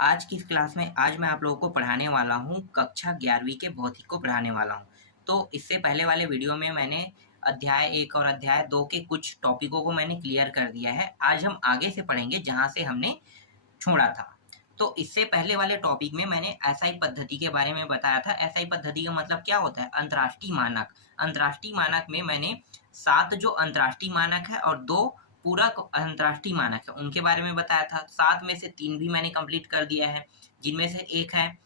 आज की इस क्लास में आज मैं आप लोगों को पढ़ाने वाला हूँ कक्षा 11वीं के भौतिक को पढ़ाने वाला हूँ। तो इससे पहले वाले वीडियो में मैंने अध्याय 1 और अध्याय 2 के कुछ टॉपिकों को मैंने क्लियर कर दिया है। आज हम आगे से पढ़ेंगे जहाँ से हमने छोड़ा था। तो इससे पहले वाले टॉपिक में मैंने एसआई पद्धति के बारे में बताया था। एसआई पद्धति का मतलब क्या होता है? अंतर्राष्ट्रीय मानक। अंतर्राष्ट्रीय मानक में मैंने 7 जो अंतर्राष्ट्रीय मानक है और 2 पूरक अंतर्राष्ट्रीय मानक है, उनके बारे में बताया था। 7 में से 3 भी मैंने कंप्लीट कर दिया है, जिनमें से एक है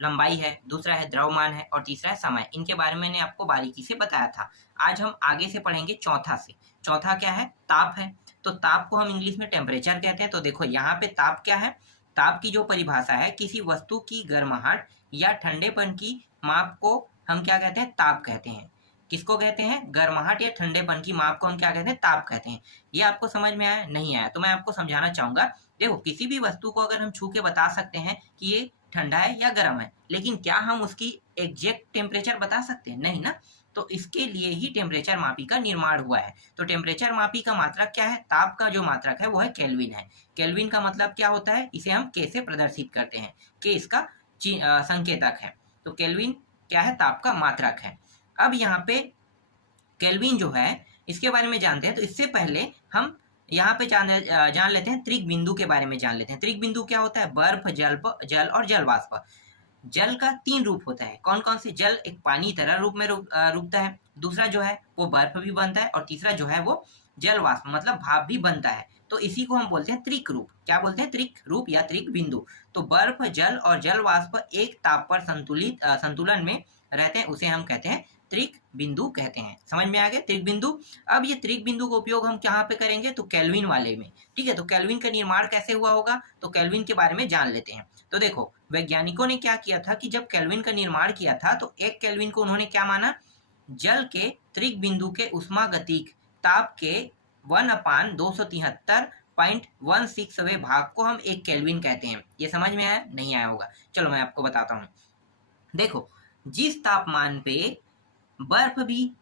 लंबाई है, दूसरा है द्रव्यमान है और तीसरा है समय। इनके बारे में मैंने आपको बारीकी से बताया था। आज हम आगे से पढ़ेंगे चौथा से। चौथा क्या है? ताप है। तो ताप को हम इंग्लिश में टेम्परेचर कहते हैं। तो देखो यहाँ पे ताप क्या है? ताप की जो परिभाषा है, किसी वस्तु की गर्माहट या ठंडेपन की माप को हम क्या कहते हैं? ताप कहते हैं। किसको कहते हैं? गर्माहट या ठंडेपन की माप को हम क्या कहते हैं? ताप कहते हैं। ये आपको समझ में आया? नहीं आया तो मैं आपको समझाना चाहूंगा। देखो, किसी भी वस्तु को अगर हम छू के बता सकते हैं कि ये ठंडा है या गर्म है, लेकिन क्या हम उसकी एग्जैक्ट टेम्परेचर बता सकते हैं? नहीं ना। तो इसके लिए ही टेम्परेचर मापी का निर्माण हुआ है। तो टेम्परेचर मापी का मात्रक क्या है? ताप का जो मात्रक है वो है केल्विन है। केल्विन का मतलब क्या होता है? इसे हम के से प्रदर्शित करते हैं। के इसका संकेतक है। तो केल्विन क्या है? ताप का मात्रक है। अब यहाँ पे केल्विन जो है इसके बारे में जानते हैं। तो इससे पहले हम यहाँ पे जान लेते हैं त्रिक बिंदु के बारे में जान लेते हैं। त्रिक बिंदु क्या होता है? बर्फ, जल और जल वाष्प। जल का 3 रूप होता है। कौन कौन से? जल एक पानी तरल रूप में रुकता है, दूसरा जो है वो बर्फ भी बनता है और तीसरा जो है वो जल वाष्प मतलब भाप भी बनता है। तो इसी को हम बोलते हैं त्रिक रूप। क्या बोलते हैं? त्रिक रूप या त्रिक बिंदु। तो बर्फ, जल और जल वाष्प एक ताप पर संतुलन में रहते हैं, उसे हम कहते हैं त्रिक बिंदु कहते हैं। समझ में आ गया? त्रिक बिंदु। अब ये त्रिक बिंदु का उपयोग हम कहाँ पे करेंगे? तो केल्विन वाले में। ठीक है, तो केल्विन का निर्माण कैसे हुआ होगा? तो केल्विन के बारे में जान लेते हैं। तो देखो, वैज्ञानिकों ने क्या किया था कि जब केल्विन का निर्माण किया था तो एक केल्विन को उन्होंने क्या माना? जल के त्रिक बिंदु के उष्मागतिक ताप के 1/273.16वें भाग को हम एक केल्विन कहते हैं। ये समझ में आया? नहीं आया होगा। चलो मैं आपको बताता हूँ। देखो, जिस तापमान पे बर्फ भी,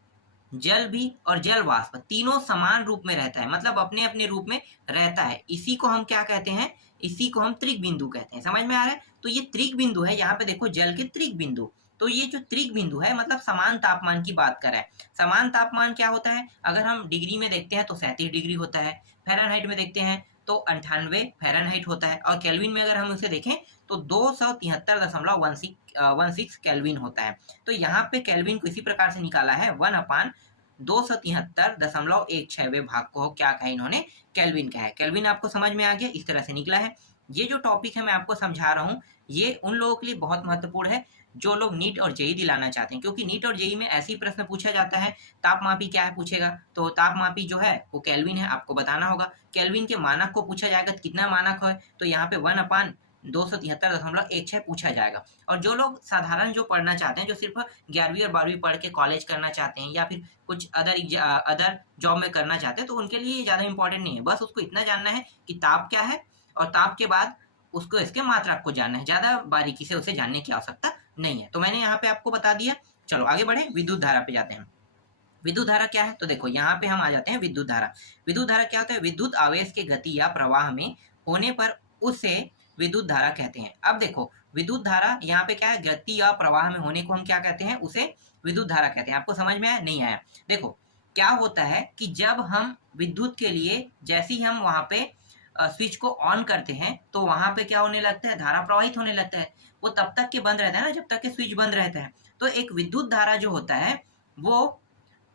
जल भी और जल वाष्प तीनों समान रूप में रहता है, मतलब अपने अपने रूप में रहता है, इसी को हम क्या कहते हैं? इसी को हम त्रिक बिंदु कहते हैं। समझ में आ रहा है? तो ये त्रिक बिंदु है। यहाँ पे देखो, जल के त्रिक बिंदु। तो ये जो त्रिक बिंदु है मतलब समान तापमान की बात कर रहा है। समान तापमान क्या होता है? अगर हम डिग्री में देखते हैं तो 37 डिग्री होता है, फ़ारेनहाइट में देखते हैं तो 98 फ़ारेनहाइट होता है, और केल्विन में अगर हम उसे देखें तो 273.16 केल्विन होता है। तो यहाँ पे केल्विन को इसी प्रकार से निकाला है, 1/273.16वें भाग को क्या कहा इन्होंने? केल्विन कहा है। केल्विन आपको समझ में आ गया? इस तरह से निकला है। ये जो टॉपिक है मैं आपको समझा रहा हूँ, ये उन लोगों के लिए बहुत महत्वपूर्ण है जो लोग नीट और जेई दिलाना चाहते हैं, क्योंकि नीट और जेई में ऐसी प्रश्न पूछा जाता है। तापमापी क्या है पूछेगा, तो तापमापी जो है वो केल्विन है, आपको बताना होगा। केल्विन के मानक को पूछा जाएगा, तो कितना मानक है? तो यहाँ पे 1/273.16 पूछा जाएगा। और जो लोग साधारण जो पढ़ना चाहते हैं, जो सिर्फ 11वीं और 12वीं पढ़ के कॉलेज करना चाहते हैं या फिर कुछ अदर जॉब में करना चाहते हैं, तो उनके लिए ज़्यादा इंपॉर्टेंट नहीं है। बस उसको इतना जानना है कि ताप क्या है, और ताप के बाद उसको इसके मात्रक को जानना है। ज़्यादा बारीकी से उसे जानने की आवश्यकता नहीं है। तो मैंने यहाँ पे आपको बता दिया। चलो आगे बढ़े, विद्युत धारा पे जाते हैं। विद्युत धारा क्या है? तो देखो, यहाँ पे हम आ जाते हैं विद्युत धारा। विद्युत धारा क्या होता है? विद्युत आवेश के गति या प्रवाह में होने पर उसे विद्युत धारा कहते हैं। अब देखो, विद्युत धारा यहाँ पे क्या है? गति या प्रवाह में होने को हम क्या कहते हैं? उसे विद्युत धारा कहते हैं। आपको समझ में आया? नहीं आया? देखो, क्या होता है कि जब हम विद्युत के लिए जैसे ही हम वहाँ पे स्विच को ऑन करते हैं तो वहाँ पे क्या होने लगता है? धारा प्रवाहित होने लगता है। वो तब तक के बंद रहता है ना, जब तक के स्विच बंद रहता है। तो एक विद्युत धारा जो होता है वो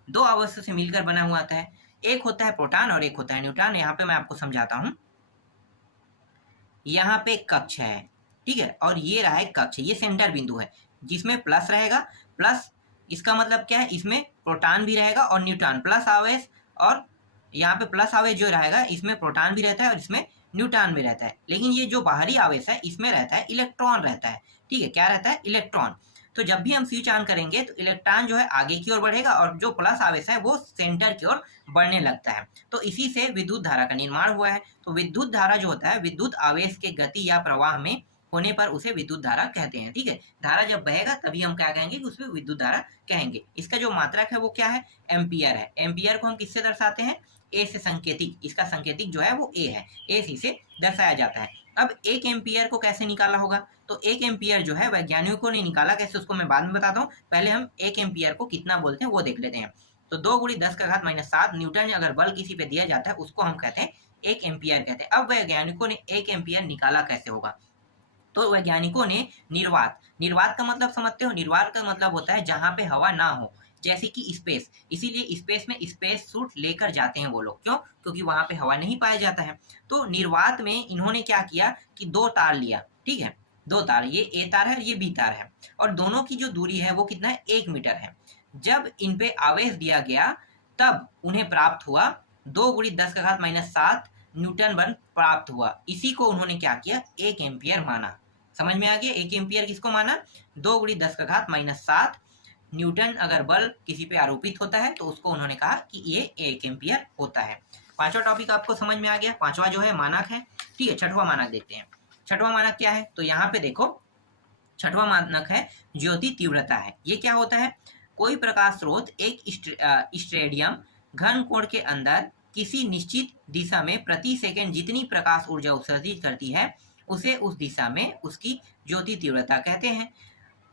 2 आवेशों से मिलकर बना हुआ आता है। एक होता है प्रोटॉन और एक होता है न्यूट्रॉन। यहाँ पे मैं आपको समझाता हूँ। यहाँ पे एक कक्ष है, ठीक है, और ये रहा है कक्ष, ये सेंटर बिंदु है जिसमें प्लस रहेगा। प्लस इसका मतलब क्या है? इसमें प्रोटॉन भी रहेगा और न्यूट्रॉन, प्लस आवेश, और यहाँ पे प्लस आवेश जो रहेगा इसमें प्रोटॉन भी रहता है और इसमें न्यूट्रॉन भी रहता है। लेकिन ये जो बाहरी आवेश है इसमें रहता है इलेक्ट्रॉन रहता है। ठीक है, क्या रहता है? इलेक्ट्रॉन। तो जब भी हम स्विच ऑन करेंगे तो इलेक्ट्रॉन जो है आगे की ओर बढ़ेगा और जो प्लस आवेश है वो सेंटर की ओर बढ़ने लगता है। तो इसी से विद्युत धारा का निर्माण हुआ है। तो विद्युत धारा जो होता है, विद्युत आवेश के गति या प्रवाह में होने पर उसे विद्युत धारा कहते हैं। ठीक है, धारा जब बहेगा तभी हम क्या कहेंगे कि उसमें विद्युत धारा कहेंगे। इसका जो मात्रक है वो क्या है? एम्पियर है। एम्पियर को हम किससे दर्शाते हैं? ए से संकेतिक। इसका संकेतिक जो है वो ए है, ए सी से दर्शाया जाता है। अब 1 एम्पियर को कैसे निकाला होगा? तो 1 एम्पियर जो है वैज्ञानिकों ने निकाला कैसे, उसको मैं बाद में बताता हूँ। पहले हम 1 एम्पियर को कितना बोलते हैं वो देख लेते हैं। तो 2 × 10⁻⁷ न्यूटन अगर बल किसी पे दिया जाता है उसको हम कहते हैं 1 एम्पियर कहते हैं। अब वैज्ञानिकों ने 1 एम्पियर निकाला कैसे होगा? तो वैज्ञानिकों ने निर्वात का मतलब समझते हो? निर्वात का मतलब होता है जहाँ पे हवा ना हो, जैसे कि स्पेस। इसीलिए स्पेस में स्पेस सूट लेकर जाते हैं वो लोग। क्यों? क्योंकि वहां पे हवा नहीं पाया जाता है। तो निर्वात में इन्होंने क्या किया कि 2 तार लिया, ठीक है, 2 तार, ये ए तार है और ये बी तार है, और दोनों की जो दूरी है वो कितना है? 1 मीटर है। जब इन पे आवेश दिया गया तब उन्हें प्राप्त हुआ 2 × 10⁻⁷ न्यूटन बल प्राप्त हुआ। इसी को उन्होंने क्या किया? 1 एम्पियर माना। समझ में आ गया? 1 एम्पियर किसको माना? 2 × 10⁻⁷ न्यूटन अगर बल किसी पे आरोपित होता है तो उसको उन्होंने कहा कि ये 1 एम्पियर होता है। पांचवा टॉपिक आपको समझ में आ गया। पांचवा जो है मानक है, ठीक है। छठवां मानक देखते हैं। छठवां मानक क्या है? तो यहाँ पे देखो, छठवां मानक है ज्योति तीव्रता है। ये क्या होता है? कोई प्रकाश स्रोत एक स्टेडियम घन कोण के अंदर किसी निश्चित दिशा में प्रति सेकंड जितनी प्रकाश ऊर्जा उत्सर्जित करती है उसे उस दिशा में उसकी ज्योति तीव्रता कहते हैं।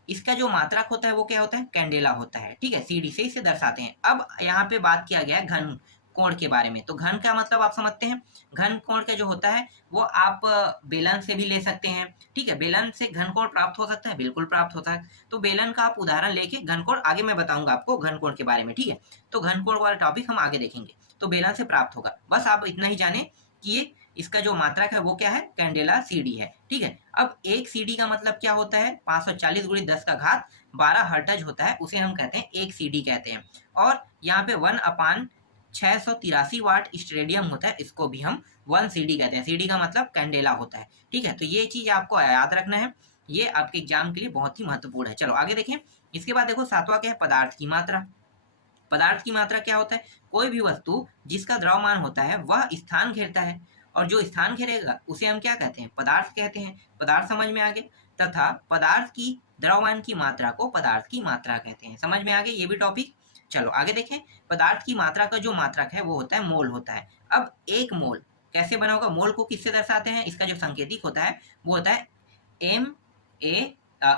इसका जो मात्रक होता है वो क्या होता है? कैंडेला होता है, ठीक है। सीडी से इसे दर्शाते हैं। अब यहाँ पे बात किया गया है घन कोण के बारे में। तो घन का मतलब आप समझते हैं। घन कोण का जो होता है वो आप बेलन से भी ले सकते हैं, ठीक है। बेलन से घन कोण प्राप्त हो सकता है, बिल्कुल प्राप्त होता है। तो बेलन का आप उदाहरण लेके घन कोण, आगे मैं बताऊंगा आपको घन कोण के बारे में, ठीक है। तो घन कोण वाला टॉपिक हम आगे देखेंगे। तो बेलन से प्राप्त होगा। बस आप इतना ही जाने कि ये इसका जो मात्रक है वो क्या है? कैंडेला सीडी है, ठीक है। अब एक सीडी का मतलब क्या होता है? 540 × 10⁻12 हर्ट्ज होता है, उसे हम कहते हैं 1 सीडी कहते हैं। और यहाँ पे 1/683 वाट स्टेडियम होता है, इसको भी हम 1 सीडी कहते हैं। सीडी का मतलब कैंडेला होता है, ठीक है। तो ये चीज आपको याद रखना है, ये आपके एग्जाम के लिए बहुत ही महत्वपूर्ण है। चलो आगे देखें। इसके बाद देखो 7वां क्या है? पदार्थ की मात्रा। पदार्थ की मात्रा क्या होता है? कोई भी वस्तु जिसका द्रव्यमान होता है वह स्थान घेरता है, और जो स्थान घेरेगा उसे हम क्या कहते हैं? पदार्थ कहते हैं। पदार्थ समझ में आ गया। तथा पदार्थ की द्रव्यमान की मात्रा को पदार्थ की मात्रा कहते हैं। समझ में आ गया ये भी टॉपिक। चलो आगे देखें। पदार्थ की मात्रा का जो मात्रक है वो होता है मोल होता है। अब 1 मोल कैसे बना होगा? मोल को किससे दर्शाते हैं? इसका जो संकेतिक होता है वो होता है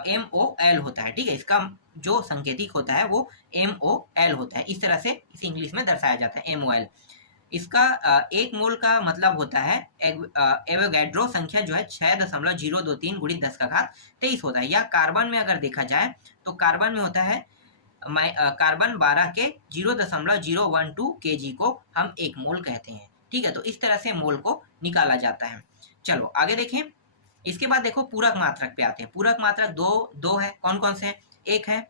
MOL होता है, ठीक है। इसका जो संकेतिक होता है वो MOL होता है। इस तरह से इसे इंग्लिश में दर्शाया जाता है, MOL। इसका 1 मोल का मतलब होता है एवोगैड्रो संख्या जो है 6.023 × 10⁻23 होता है। या कार्बन में अगर देखा जाए तो कार्बन में होता है कार्बन 12 के 0.012 kg को हम 1 मोल कहते हैं, ठीक है। तो इस तरह से मोल को निकाला जाता है। चलो आगे देखें। इसके बाद देखो पूरक मात्रक पे आते हैं। पूरक मात्रक दो है। कौन कौन से हैं? एक है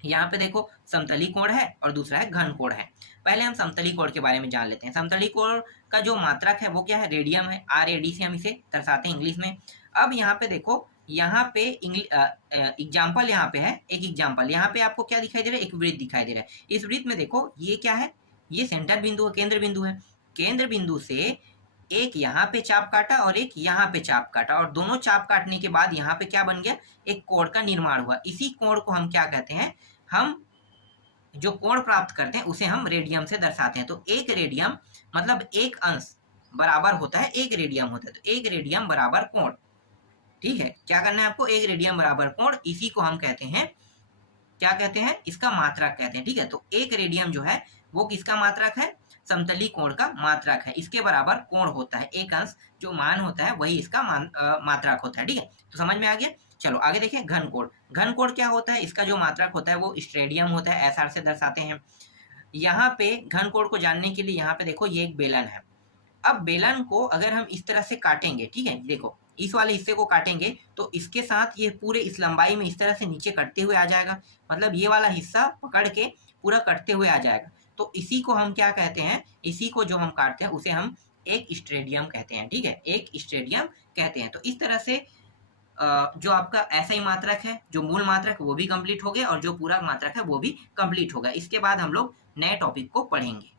यहाँ पे देखो समतली कोण है और दूसरा है घन कोण है। पहले हम समतली कोण के बारे में जान लेते हैं। समतली कोण का जो मात्रक है वो क्या है? रेडियम है। RAD से हम इसे दर्शाते हैं इंग्लिश में। अब यहाँ पे देखो, यहाँ पे एग्जाम्पल यहाँ पे है, एक एग्जाम्पल यहाँ पे आपको क्या दिखाई दे रहा है? एक वृत्त दिखाई दे रहा है। इस वृत्त में देखो ये क्या है? ये सेंटर बिंदु है, केंद्र बिंदु है। केंद्र बिंदु से एक यहाँ पे चाप काटा और एक यहाँ पे चाप काटा, और दोनों चाप काटने के बाद यहाँ पे क्या बन गया? एक कोण का निर्माण हुआ। इसी कोण को हम क्या कहते हैं? हम जो कोण प्राप्त करते हैं उसे हम रेडियम से दर्शाते हैं। तो 1 रेडियम मतलब 1 अंश बराबर होता है 1 रेडियम होता है। तो 1 रेडियम बराबर कोण, ठीक है। क्या करना है आपको? 1 रेडियम बराबर कोण। इसी को हम कहते हैं, क्या कहते हैं? इसका मात्रक कहते हैं, ठीक है। तो 1 रेडियम जो है वो किसका मात्रक है? समतली कोण का मात्रक है। इसके बराबर कोण होता है, 1 अंश जो मान होता है वही इसका मात्रक होता है, ठीक है। तो समझ में आ गया। चलो आगे देखें। घन कोण। घन कोण क्या होता है? इसका जो मात्रक होता है वो स्टेडियम होता है, SR से दर्शाते हैं। यहाँ पे घन कोण को जानने के लिए यहाँ पे देखो ये एक बेलन है। अब बेलन को अगर हम इस तरह से काटेंगे, ठीक है, देखो इस वाले हिस्से को काटेंगे तो इसके साथ ये पूरे इस लंबाई में इस तरह से नीचे कटते हुए आ जाएगा। मतलब ये वाला हिस्सा पकड़ के पूरा कटते हुए आ जाएगा। तो इसी को हम क्या कहते हैं? इसी को जो हम काटते हैं उसे हम एक स्टेडियम कहते हैं, ठीक है, एक स्टेडियम कहते हैं। तो इस तरह से जो आपका SI मात्रक है, जो मूल मात्रक वो भी कंप्लीट हो गया और जो पूरक मात्रक है वो भी कंप्लीट होगा। इसके बाद हम लोग नए टॉपिक को पढ़ेंगे।